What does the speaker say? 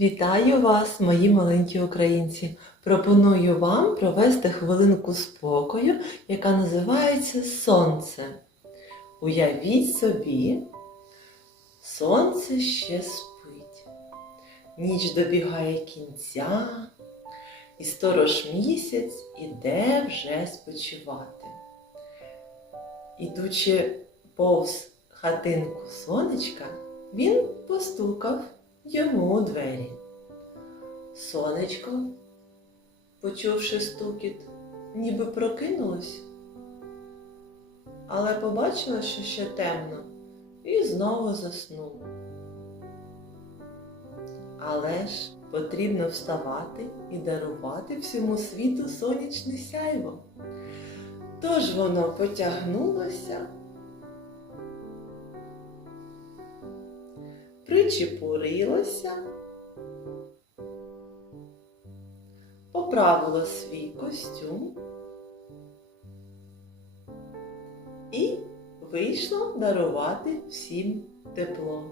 Вітаю вас, мої маленькі українці! Пропоную вам провести хвилинку спокою, яка називається Сонце. Уявіть собі, сонце ще спить. Ніч добігає кінця, і сторож місяць іде вже спочивати. Ідучи повз хатинку сонечка, він постукав йому у двері. Сонечко, почувши стукіт, ніби прокинулось, але побачила, що ще темно, і знову заснула. Але ж потрібно вставати і дарувати всьому світу сонячне сяйво. Тож воно потягнулося, причепурилося, поправила свій костюм і вийшла дарувати всім тепло.